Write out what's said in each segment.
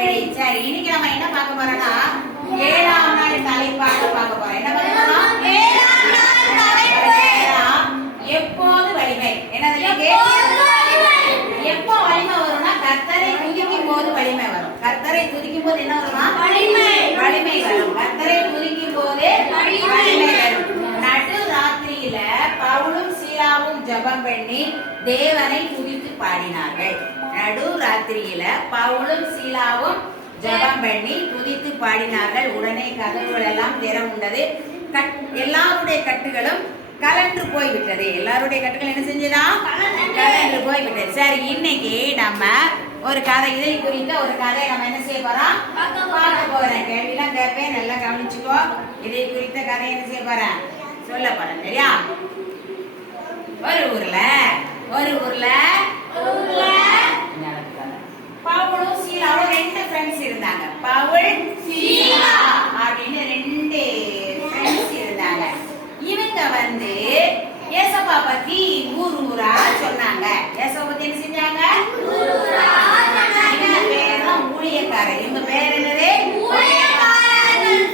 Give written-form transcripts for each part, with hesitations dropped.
Ready. சரி, இன்னைக்கு நம்ம என்ன பார்க்க போறோம்னா 7ஆம் நாள் தலைப்பாக பார்க்க போறோம். என்ன பார்க்க போறோம்? 7ஆம் நாள் தலைப்பு. எப்போது வலிமை. என்னது? எப்போ வலிமை வரும்னா கர்த்தரை துதிக்கும் போது வலிமை வரும். கர்த்தரை துதிக்கும் போது என்ன வருமா? வலிமை வரும். கர்த்தரை துதிக்கும் போது வலிமை வரும். நடு ராத்திரியில பவுலும் சீலாவும் ஜெபம் பண்ணி தேவனை துதித்து பாடினார்கள். நடு ராத்திரியில பவுலும் சீலாவும் ஜெபம் பண்ணி துதித்து பாடினார்கள். உடனே கதவுகள் எல்லாம் திறவுண்டது. எல்லாருடைய கட்டுகளும் கலன்று போய்விட்டது. எல்லாருடைய கட்டுகள் என்ன செஞ்சதா? கலன்று போய்விட்டது. சரி, இன்னைக்கு நம்ம ஒரு கதை, இதை குறித்த ஒரு கதையை நம்ம என்ன செய்ய போறோம்? பார்க்க போறேன். கேள்விலாம் கேட்பேன், நல்லா கவனிச்சுக்கோ. இதை குறித்த கதை என்ன செய்ய போறேன்? சொல்ல போறேன். சரியா? ஒரு ஊர்ல பவுலும் சீலாவும் 2 ஃப்ரெண்ட்ஸ் இருந்தாங்க. பவுல் சீலா அப்படின்னு 2 ஃப்ரெண்ட்ஸ் இருந்தாங்க. இவங்க வந்து ஏசப்பா பத்தி ஊரா சொன்னாங்க. ஏசப்பா பத்தி என்ன செஞ்சாங்க? இவங்க பேர் தான் ஊழியக்காரர். இவங்க பேர் என்னது?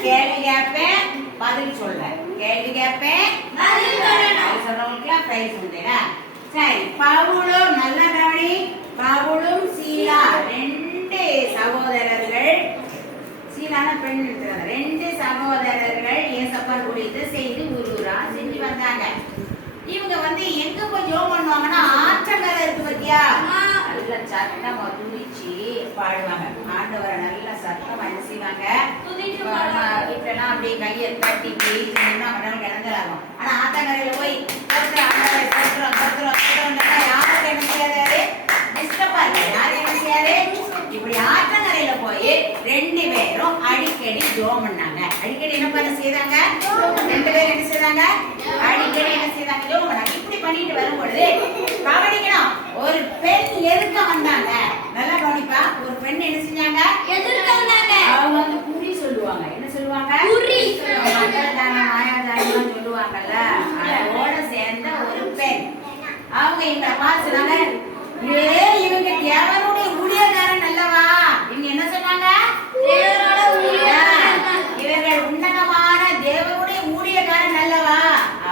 கேள்வி கேட்பேன், பதில் சொல்றேன். கேள்வி கேட்பேன், சொல்றவங்களுக்குலாம் பிரைஸ் உண்டுனா. சரி, பவுலும் நல்ல கவனி. பவுலும் சீலா 2 சகோதரர்கள். சீலான பெண் இருக்கிறாங்க. 2 சகோதரர்கள் ஏசப்பா குறித்து செய்து ஊரா செஞ்சு வந்தாங்க. இவங்க வந்து எங்க போய் ஜெபம் பண்ணுவாங்கன்னா ஆற்றங்கரை இருக்கு பத்தியா, நல்ல சத்தமா துதிச்சு பாடுவாங்க. ஆண்டவரை நல்ல சத்தமா என்ன செய்வாங்க? வீட்டுலாம் அப்படியே கையை தட்டி கிடந்துலாகும். ஆனா ஆத்தங்கரையில போய் யாருக்கு என்ன செய்யாது? டிஸ்டர்பா இருக்கு. யாரு என்ன செய்யாது? இப்படி ஆற்றங்கரையில போய் 2 பேரும் அடிக்கடி ஜெபம் பண்ணாங்க. அடிக்கடி என்ன பண்ண செய்தாங்க? 2 பேரும் என்ன செய்தாங்க? அடிக்கடி என்ன செய்தாங்க? ஜெபம் பண்ணாங்க. இப்படி பண்ணிட்டு வரும்பொழுது கவனிக்கணும், ஒரு பெண் எதிர்க்க வந்தாங்க. நல்லா கவனிப்பா. ஒரு பெண் என்ன செஞ்சாங்க? எதிர்க்க வந்தாங்க. அவங்க வந்து குறி சொல்லுவாங்க. என்ன சொல்லுவாங்க? குறி. மாயாதாரம் சொல்லுவாங்கல்ல, அதோட சேர்ந்த ஒரு பெண். அவங்க இந்த பார்த்து சொன்னாங்க, இவங்க தேவனுடைய ஊழியக்காரன் அல்லவா? இவங்க என்ன சொன்னாங்க? இவர்கள் உன்னதமான தேவனுடைய ஊழியக்காரன் அல்லவா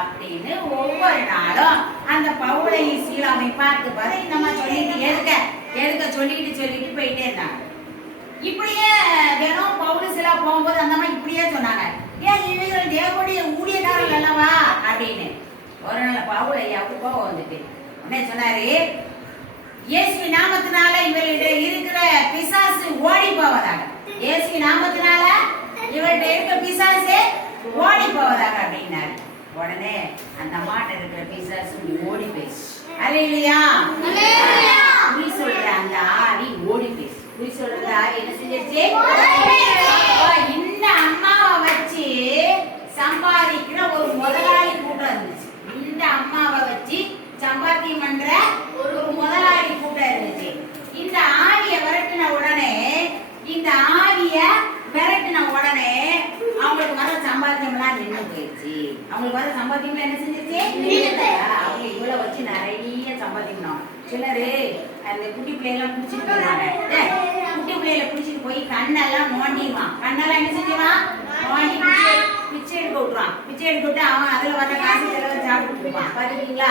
அப்படின்னு ஒவ்வொரு நாளும் அந்த பவுலையும் சீலாவை பார்த்து இந்த மாதிரி சொல்லிட்டு எதுக்க சொல்லிட்டு போயிட்டே இருந்தாங்க. இப்படியே தினம் பவுலு சீலா போகும்போது அந்த மாதிரி இப்படியே சொன்னாங்க, ஏன் இவர்கள் தேவனுடைய ஊழியக்காரன் அல்லவா அப்படின்னு. ஒரு நாள் பவுல் ஐயாவுக்கு கோபம் வந்துட்டு உடனே சொன்னாரு, இயேசுவின் நாமத்தினால இவர்களிடம் இருக்கிற பிசாசு ஓடி போவதாக. இயேசுவின் நாமத்தினால இவர்கிட்ட இருக்க பிசாசு ஓடி போவதாக அப்படின்னாரு. உடனே அந்த மாட்ட இருக்கிற பிசாசு ஓடி போயிடுச்சு. அல்லேலூயா. குறி சொல்ற அந்த ஆவி ஓடி போயிடுச்சு. குறி சொல்ற ஆவி என்ன செஞ்சிருச்சு? இந்த அம்மாவை வச்சு சம்பாதிக்கிற ஒரு முதலாளி கூட்டம் இருந்துச்சு. இந்த அம்மாவை வச்சு சம்பாத்தியம் பண்ற ஒரு முதலாளி கூட்டம் இருந்துச்சு. இந்த ஆவிய விரட்டின உடனே அவங்களுக்கு வர சம்பாத்தியம் எல்லாம் நின்று போயிடுச்சு. அவங்களுக்கு வர சம்பாத்தியம் என்ன செஞ்சிருச்சு? அவங்க இவ்வளவு வச்சு நிறைய சம்பாதிக்கணும். சிலரு அந்த குட்டி பிள்ளைலாம் பிடிச்சிட்டு போயிடுவாங்க. குட்டி பிள்ளைல பிடிச்சிட்டு போய் கண்ணெல்லாம் நோண்டிடுவான். கண்ணெல்லாம் என்ன செஞ்சுவான்? நோண்டி பிச்சை எடுக்க விட்டுருவான். பிச்சை எடுக்க விட்டு அவன் அதுல வர காசு செலவு சாப்பிட்டு இருப்பான். பாத்துக்கீங்களா?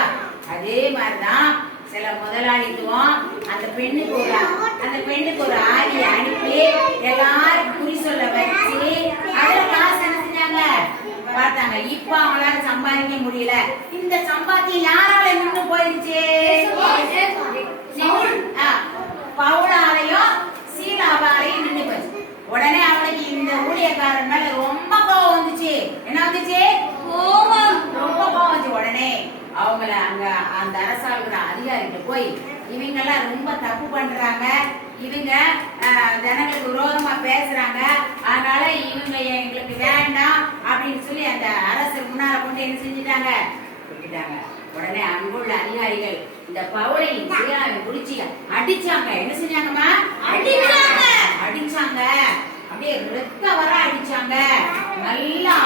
அதே மாதிரிதான் சில முதலாளித்துவம் அந்த பெண்ணுக்கு ஒரு ஆவியை அனுப்பி எல்லாரும் குறி சொல்ல வச்சு அதுல காசு என்ன செஞ்சாங்க பார்த்தாங்க. இப்ப அவங்களால சம்பாதிக்க முடியல. இந்த சம்பாத்தியம் யாரால நின்று போயிருச்சு? பவுலாலையும் சீலாவாலையும் நின்று போச்சு. உடனே அவனுக்கு இந்த ஊழியக்காரன் மேல ரொம்ப கோவம் வந்துச்சு. என்ன வந்துச்சு? ரொம்ப கோவம் வந்துச்சு. உடனே அவங்கள அங்க அந்த அரசாளுகிற அதிகாரிகிட்ட போய் இவங்க எல்லாம் ரொம்ப தப்பு பண்றாங்க, இவங்க ஜனங்களுக்கு விரோதமா பேசுறாங்க, அதனால இவங்க எங்களுக்கு வேண்டாம் அப்படின்னு சொல்லி அந்த அரசு முன்னால கொண்டு என்ன செஞ்சுட்டாங்க? விட்டுட்டாங்க. உடனே அங்குள்ள அதிகாரிகள் இந்த பவுலையும் சீலாவையும் பிடிச்சி அடிச்சாங்க. என்ன செஞ்சாங்கம்மா? அடிச்சாங்க. அப்படியே ரத்த வர அடிச்சாங்க. நல்லா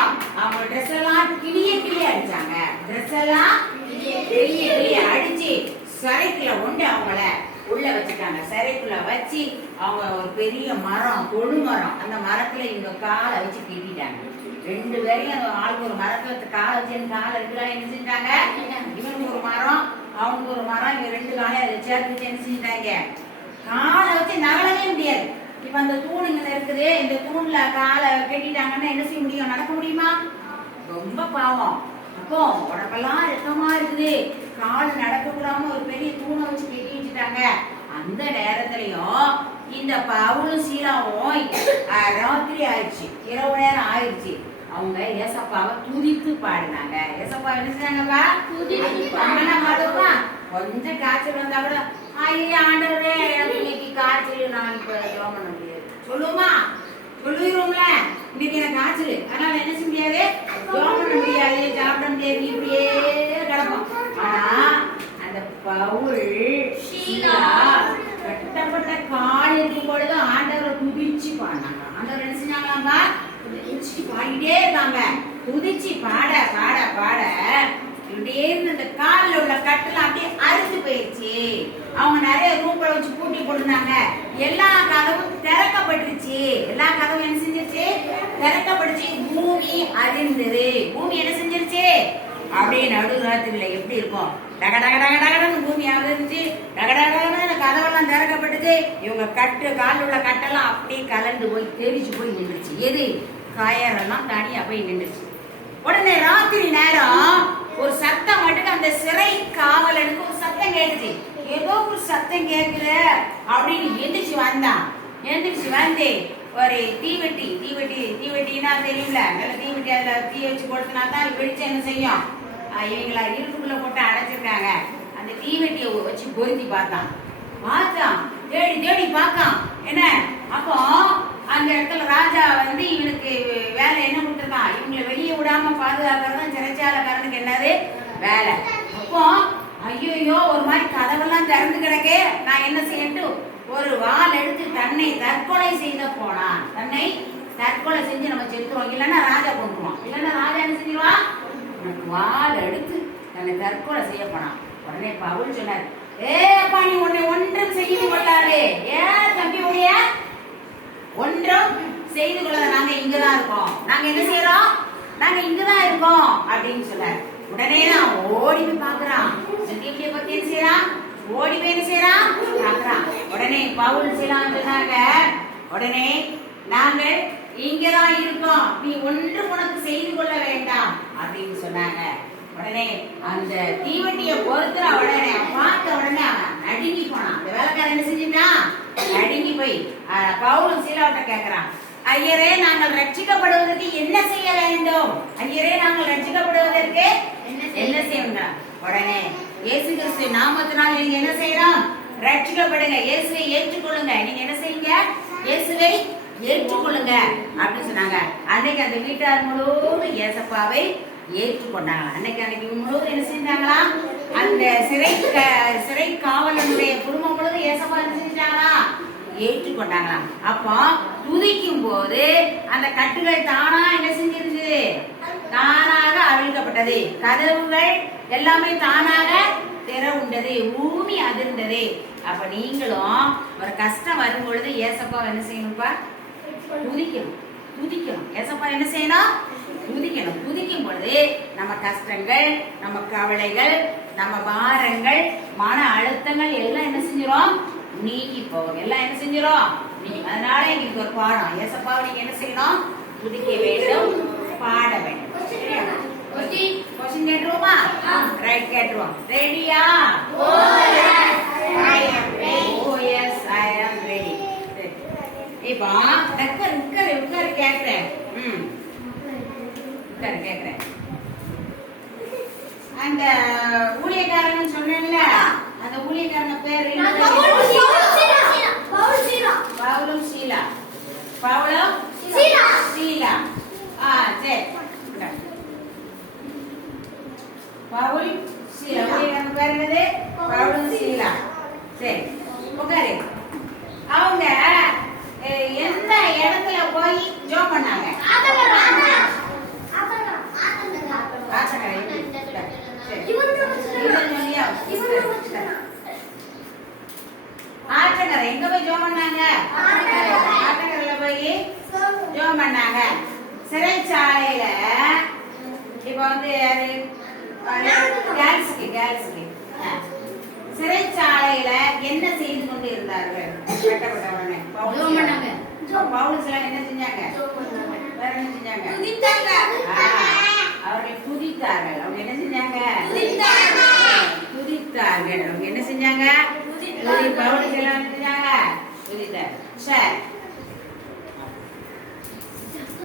அவங்க ட்ரெஸ் எல்லாம் கிளிய அடிச்சாங்க. ட்ரெஸ் எல்லாம் கிளிய அடிச்சு சிறைக்குள்ள கொண்டு அவங்கள உள்ள வச்சுட்டாங்க. சிறைக்குள்ள வச்சு அவங்க ஒரு பெரிய மரம், கொழு மரம், அந்த மரத்துல இவங்க காலை வச்சு கட்டிட்டாங்க. 2 பேரையும் அந்த ஆளுக்கு ஒரு மரத்துல காலை வச்சு காலை இருக்கிறா என்ன செஞ்சாங்க, இவனுக்கு ஒரு மரம் அவனுக்கு ஒரு மரம், இவங்க 2 காலையும் அதை சேர்த்து என்ன செஞ்சிட்டாங்க, காலை வச்சு நகலவே முடியாது. இப்ப அந்த தூணுங்க இருக்குது, இந்த தூண்ல காலை கட்டிட்டாங்கன்னா என்ன செய்ய முடியும், நடக்க முடியுமா? ரொம்ப பாவம். அப்போ உடம்பெல்லாம் ரத்தமா இருக்குது, கால் நடக்க கூடாம ஒரு பெரிய தூணை வச்சு கட்டி வச்சுட்டாங்க. அந்த நேரத்திலயும் இந்த பவுலும் சீலாவும் ராத்திரி ஆயிடுச்சு, இரவு நேரம் ஆயிடுச்சு. அவங்க ஏசப்பாவை துதித்து பாடினாங்க. ஏசப்பா என்ன செஞ்சாங்கப்பா, துதித்து. கொஞ்சம் காய்ச்சல் வந்தா கூட ஐயா ஆண்டவரே எனக்கு இன்னைக்கு காய்ச்சல், நான் இப்ப ஜெபம் பண்ண முடியாது சொல்லுவோமா, சொல்லிடுவோம்ல இன்னைக்கு எனக்கு காய்ச்சல், அதனால என்ன செய்ய முடியாது, ஜெபம் பண்ண முடியாது, சாப்பிட முடியாது, இப்படியே கிடப்போம். ஆனா அந்த பவுல் சீலா கட்டப்பட்ட கால் இருக்கும் பொழுது ஆண்டவரை துதிச்சு பாடினாங்க. ஆண்டவர் என்ன செஞ்சாங்களாம்பா, துதிச்சு பாடிட்டே இருக்காங்க. துதிச்சு பாட பாட பாட இப்படியே இருந்து அந்த காலில் உள்ள கட்டெல்லாம் அப்படியே அறுத்து போயிடுச்சு. அவங்க நிறைய ரூம்களை வச்சு பூட்டி போட்டுருந்தாங்க. எல்லா கதவும் திறக்கப்பட்டுருச்சு. எல்லா கதவும் என்ன செஞ்சிருச்சு, திறக்கப்பட்டுச்சு. பூமி அதிர்ந்தது. பூமி என்ன செஞ்சிருச்சு, அப்படியே நடு ராத்திரில எப்படி இருக்கும், டக டக டக டகன்னு பூமி அதிர்ந்துச்சு. டக டகன்னு கதவெல்லாம் திறக்கப்பட்டது. இவங்க கட்டு காலில் உள்ள கட்டெல்லாம் அப்படியே கலந்து போய் தெரிச்சு போய் நின்றுச்சு. எது, காயரெல்லாம் தனியா போய் நின்றுச்சு. உடனே ராத்திரி நேரம் ஒரு சத்தம் மட்டும் அந்த சிறை காவலனுக்கு ஒரு சத்தம் கேட்டுச்சு. ஏதோ ஒரு சத்தம் கேட்குற அப்படின்னு எந்திரிச்சு வந்தான். எந்திரிச்சு வந்து ஒரு தீவெட்டி, தீவெட்டினா தெரியும்ல, நல்ல தீவெட்டி, அதுல தீ வச்சு கொடுத்தனா தான் வெளிச்சம் என்ன செய்யும். இவங்கள இருட்டுக்குள்ள போட்டு அடைச்சிருக்காங்க. அந்த தீவெட்டியை வச்சு பொருத்தி பார்த்தான். தேடி தேடி பார்த்தான். என்ன அப்போ அந்த இடத்துல ராஜா வந்து இவனுக்கு வேலை என்ன கொடுத்துருக்கான், இவங்களை வெளியே விடாம பாதுகாக்கிறது சிறைச்சாலைக்காரனுக்கு என்னது வேலை. அப்போ ஐயோ ஒரு மாதிரி கதவெல்லாம் திறந்து கிடக்கே, நான் என்ன செய்யட்டு ஒரு வாள் எடுத்து தன்னை தற்கொலை செய்த போனான். தன்னை தற்கொலை செஞ்சு நம்ம செத்துருவோம், இல்லைன்னா ராஜா கொண்டுருவான். இல்லைன்னா ராஜா என்ன செஞ்சிருவான், வாள் எடுத்து தன்னை தற்கொலை செய்ய போனான். உடனே பவுல் சொன்னார், அப்பா நீ உன்னை ஒன்றும் செய்து கொள்ளாதே. ஏன் தம்பி உடைய ஒன்றும் செய்து கொள்ளாத, நாங்க இங்கதான் இருக்கோம், நாங்க என்ன செய்யறோம், நாங்க இங்கதான் இருக்கோம் அப்படின்னு சொன்னார். உடனே தான் ஓடி போய் பாக்குறான். தீவெட்டியை பத்தி என்ன செய்யறான், ஓடி போய் என்ன செய்யறான் பாக்குறான். உடனே பவுல் செய்யலாம் சொன்னாங்க, உடனே நாங்கள் இங்கதான் இருக்கோம், நீ ஒன்று உனக்கு செய்து கொள்ள வேண்டாம் அப்படின்னு சொன்னாங்க. உடனே அந்த தீவெட்டியை பொறுத்துற உடனே பார்த்த உடனே அவன் நடுங்கி போனான். அந்த வேலைக்காரன் என்ன செஞ்சுட்டான், நடுங்கி போய் பவுலும் சீலாவிட்ட கேட்கிறான், ஐயரே நாங்கள் ரட்சிக்கப்படுவதற்கு என்ன செய்ய வேண்டும், ஐயரே நாங்கள் ரட்சிக்கப்படுவதற்கு என்ன செய்யணும். உடனே இயேசு கிறிஸ்து நாமத்தினால் நீங்க என்ன செய்யறோம், ரட்சிக்கப்படுங்க, இயேசுவை ஏற்றுக்கொள்ளுங்க. நீங்க என்ன செய்யுங்க, இயேசுவை ஏற்றுக்கொள்ளுங்க அப்படின்னு சொன்னாங்க. அன்னைக்கு அந்த வீட்டார் முழுவதும் ஏசப்பாவை ஏற்றுக்கொண்டாங்களா. அன்னைக்கு முழுவதும் என்ன செஞ்சாங்களா, அந்த சிறை காவலனுடைய குடும்பம் முழுவதும் ஏசப்பா என்ன செஞ்சாங்களா, ஏற்றுக்கொண்டாங்களாம். அப்போ துதிக்கும் போது அந்த கட்டுகள் தானா என்ன செஞ்சிருந்தது, தானாக அவிழ்க்கப்பட்டது. கதவுகள் எல்லாமே தானாக திறவுண்டது. பூமி அதிர்ந்தது. அப்ப நீங்களும் ஒரு கஷ்டம் வரும் பொழுது ஏசப்பா என்ன செய்யணும்ப்பா, துதிக்கணும். துதிக்கணும். ஏசப்பா என்ன செய்யணும், துதிக்கணும். துதிக்கும் பொழுது நம்ம கஷ்டங்கள், நம்ம கவலைகள், நம்ம பாரங்கள், மன அழுத்தங்கள் எல்லாம் என்ன செஞ்சிடும், நீங்கி போகும். எல்லாம் என்ன செஞ்சிடும், அதனால எங்களுக்கு ஒரு பாடம், ஏசப்பாவை நீங்க என்ன செய்யணும், துதிக்க வேண்டும், பாட வேண்டும். சரியா? கொஸ்டின் கேட்டுருவோமா? ரைட், கேட்டுருவோம். ரெடியா? இப்போ உட்காரு கேக்குறேன். உட்காரு கேக்குறேன். அந்த ஊழியக்காரன் சொன்னேன்ல, அந்த ஊழியக்காரன் பேர் பவுலும் சீலா. பவுலும் சீலா. சரி, பவுல் சீலா. ஊழியக்காரன் பேர் என்னது, பவுலும் சீலா. சரி, உட்காரு. அவங்க எந்த இடத்துல போய் ஜோம் பண்ணாங்க, ஆற்ற ஆத்தங்கரை எங்க போய் ஜெபம் பண்ணாங்க? ஆத்தங்கரையில போய் ஜெபம் பண்ணாங்க. சிறைச்சாலையில இப்ப வந்து கேர்ள்ஸுக்கு சிறைச்சாலையில என்ன செய்து கொண்டு இருந்தார்கள்? வெட்டப்பட்ட உடனே பவுலஸ் எல்லாம் என்ன செஞ்சாங்க? வேற என்ன செஞ்சாங்க? அவர்கள் துதித்தார்கள். அவங்க என்ன செஞ்சாங்க? துதித்தார்கள். அவங்க என்ன செஞ்சாங்க? பவுலஸ் எல்லாம் என்ன செஞ்சாங்க? துதித்தார்கள். சரி,